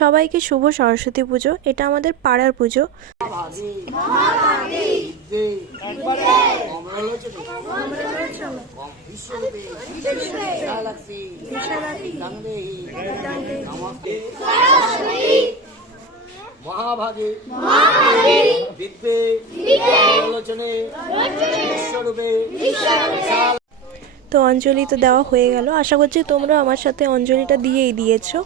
সবাইকে শুভ সরস্বতী পুজো। এটা আমাদের পাড়ার পুজো। তো অঞ্জলি তো দেওয়া হয়ে গেল। আশা করছি তোমরা আমার সাথে অঞ্জলিটা দিয়েই দিয়েছো।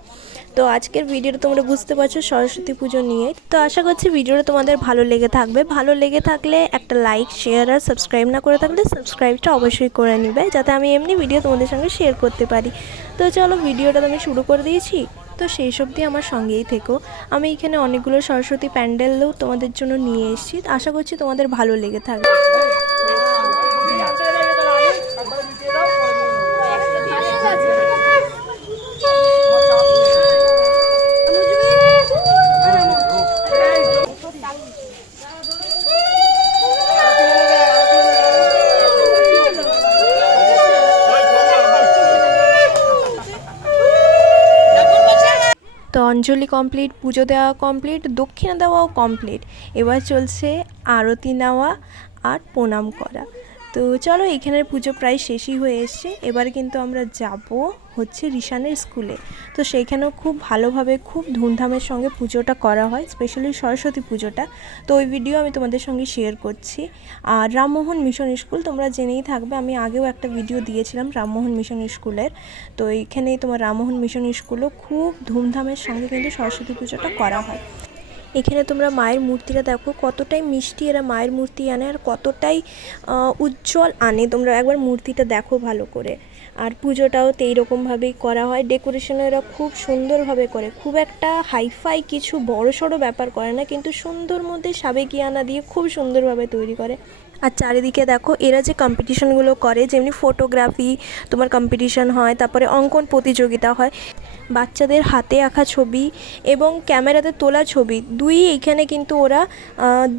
তো আজকের ভিডিওটা তোমরা বুঝতে পারছো সরস্বতী পুজো নিয়ে। তো আশা করছি ভিডিওটা তোমাদের ভালো লেগে থাকবে। ভালো লেগে থাকলে একটা লাইক, শেয়ার আর সাবস্ক্রাইব না করে থাকলে সাবস্ক্রাইবটা অবশ্যই করে নিবে, যাতে আমি এমনি ভিডিও তোমাদের সঙ্গে শেয়ার করতে পারি। তো চলো, ভিডিওটা আমি শুরু করে দিয়েছি। তো সেই সব দিয়ে আমার সঙ্গেই থেকো। আমি এখানে অনেকগুলো সরস্বতী প্যান্ডেলও তোমাদের জন্য নিয়ে এসেছি। আশা করছি তোমাদের ভালো লেগে থাকবে। তো অঞ্জলি কমপ্লিট, পুজো দেওয়া কমপ্লিট, দক্ষিণা দেওয়াও কমপ্লিট। এবার চলছে আরতি নেওয়া আর প্রণাম করা। তো চলো, এখানের পুজো প্রায় শেষই হয়ে এসছে। এবার কিন্তু আমরা যাব হচ্ছে রিশানের স্কুলে। তো সেইখানেও খুব ভালোভাবে, খুব ধুমধামের সঙ্গে পুজোটা করা হয়, স্পেশালি সরস্বতী পুজোটা। তো ওই ভিডিও আমি তোমাদের সঙ্গে শেয়ার করছি। আর রামমোহন মিশন স্কুল তোমরা জেনেই থাকবে, আমি আগেও একটা ভিডিও দিয়েছিলাম রামমোহন মিশন স্কুলের। তো এইখানেই তোমার রামমোহন মিশন স্কুলও খুব ধুমধামের সঙ্গে কিন্তু সরস্বতী পুজোটা করা হয়। এখানে তোমরা মায়ের মূর্তিটা দেখো, কতটাই মিষ্টি এরা মায়ের মূর্তি আনে আর কতটাই উজ্জ্বল আনে। তোমরা একবার মূর্তিটা দেখো ভালো করে। আর পুজোটাও তো এইরকমভাবেই করা হয়। ডেকোরেশনও এরা খুব সুন্দরভাবে করে, খুব একটা হাইফাই কিছু বড় সড়ো ব্যাপার করে না, কিন্তু সুন্দর মধ্যে সাবেকিয়ানা দিয়ে খুব সুন্দরভাবে তৈরি করে। আর চারিদিকে দেখো এরা যে কম্পিটিশনগুলো করে, যেমনি ফটোগ্রাফি তোমার কম্পিটিশন হয়, তারপরে অঙ্কন প্রতিযোগিতা হয়, বাচ্চাদের হাতে আঁকা ছবি এবং ক্যামেরাতে তোলা ছবি দুই। এইখানে কিন্তু ওরা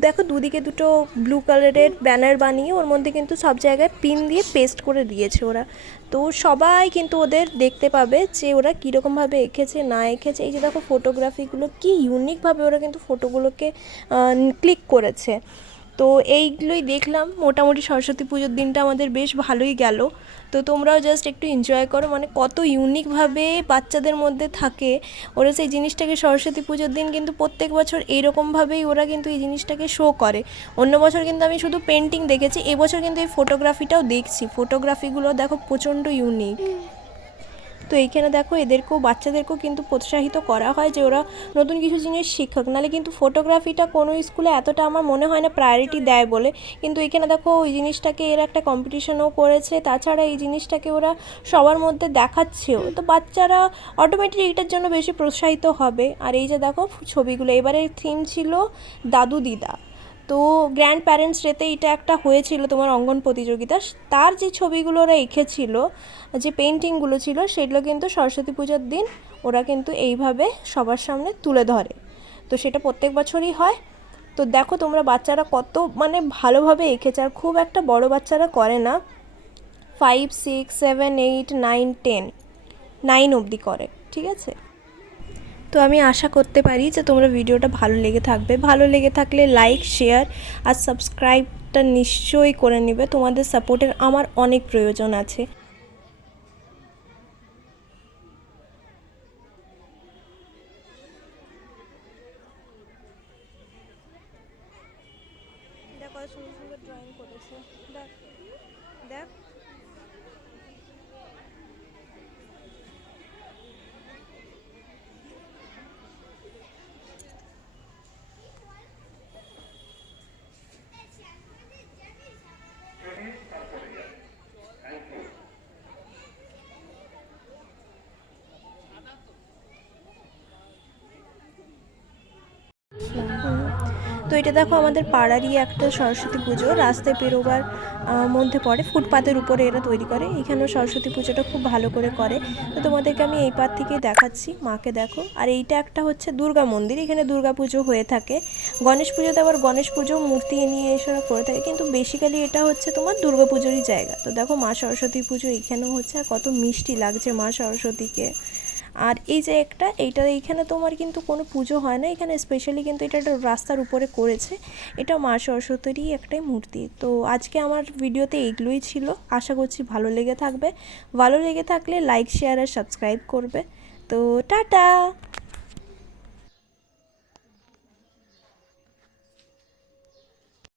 দেখো দুদিকে দুটো ব্লু কালারের ব্যানার বানিয়ে ওর মধ্যে কিন্তু সব জায়গায় পিন দিয়ে পেস্ট করে দিয়েছে ওরা। তো সবাই কিন্তু ওদের দেখতে পাবে যে ওরা কীরকমভাবে এঁকেছে না এঁকেছে। এই যে দেখো ফটোগ্রাফিগুলো কি ইউনিকভাবে ওরা কিন্তু ফটোগুলোকে ক্লিক করেছে। তো এইগুলোই দেখলাম। মোটামুটি সরস্বতী পুজোর দিনটা আমাদের বেশ ভালোই গেল। তো তোমরাও জাস্ট একটু এনজয় করো, মানে কত ইউনিকভাবে বাচ্চাদের মধ্যে থাকে ওরা সেই জিনিসটাকে। সরস্বতী পুজোর দিন কিন্তু প্রত্যেক বছর এইরকমভাবেই ওরা কিন্তু এই জিনিসটাকে শো করে। অন্য বছর কিন্তু আমি শুধু পেন্টিং দেখেছি, এবছর কিন্তু এই ফটোগ্রাফিটাও দেখছি। ফটোগ্রাফিগুলো দেখো প্রচণ্ড ইউনিক। তো এইখানে দেখো এদেরকেও, বাচ্চাদেরকেও কিন্তু প্রোৎসাহিত করা হয় যে ওরা নতুন কিছু জিনিস শিক্ষক। নাহলে কিন্তু ফটোগ্রাফিটা কোনো স্কুলে এতটা আমার মনে হয় না প্রায়োরিটি দেয় বলে। কিন্তু এখানে দেখো ওই জিনিসটাকে এরা একটা কম্পিটিশনও করেছে, তাছাড়া এই জিনিসটাকে ওরা সবার মধ্যে দেখাচ্ছেও। তো বাচ্চারা অটোমেটিক এইটার জন্য বেশি প্রোৎসাহিত হবে। আর এই যে দেখো ছবিগুলো, এবারের থিম ছিল দাদু দিদা। তো গ্র্যান্ড প্যারেন্টস ডেতে এটা একটা হয়েছিল তোমার অঙ্কন প্রতিযোগিতা। তার যে ছবিগুলো ওরা এঁকেছিল, যে পেন্টিংগুলো ছিল, সেগুলো কিন্তু সরস্বতী পুজোর দিন ওরা কিন্তু এইভাবে সবার সামনে তুলে ধরে। তো সেটা প্রত্যেক বছরই হয়। তো দেখো তোমরা বাচ্চারা কত মানে ভালোভাবে এঁকেছে। আর খুব একটা বড় বাচ্চারা করে না, 5, 6, 7, 8, 9, 10, 9 অবধি করে, ঠিক আছে। তো আমি আশা করতে পারি যে তোমরা ভিডিওটা ভালো লেগে থাকবে। ভালো লেগে থাকলে লাইক, শেয়ার আর সাবস্ক্রাইবটা নিশ্চয়ই করে নেবে। তোমাদের সাপোর্টের আমার অনেক প্রয়োজন আছে। দেখো সুন্দর সুন্দর ড্রয়িং করেছে, দেখ দেখ। তো এটা দেখো আমাদের পাড়ারই একটা সরস্বতী পুজো, রাস্তায় পেরোবার মধ্যে পড়ে, ফুটপাতের উপরে এরা তৈরি করে। এখানেও সরস্বতী পুজোটা খুব ভালো করে করে। তো তোমাদেরকে আমি এই পার থেকেই দেখাচ্ছি, মাকে দেখো। আর এইটা একটা হচ্ছে দুর্গা মন্দির, এখানে দুর্গা পুজো হয়ে থাকে। গণেশ পুজোতে আবার গণেশ পুজো মূর্তি নিয়ে এসে করে থাকে, কিন্তু বেসিক্যালি এটা হচ্ছে তোমার দুর্গা পুজোরই জায়গা। তো দেখো মা সরস্বতী পুজো এখানেও হচ্ছে, আর কত মিষ্টি লাগছে মা সরস্বতীকে। আর এই যে এইটা এইখানে তোমার কিন্তু কোনো পুজো হয় না, এখানে স্পেশালি কিন্তু এটা একটা রাস্তার উপরে করেছে, এটা মা সরস্বতীরই একটাই মূর্তি। তো আজকে আমার ভিডিওতে এইগুলোই ছিল, আশা করছি ভালো লেগে থাকবে। ভালো লেগে থাকলে লাইক শেয়ার আর সাবস্ক্রাইব করবে। তো টাটা।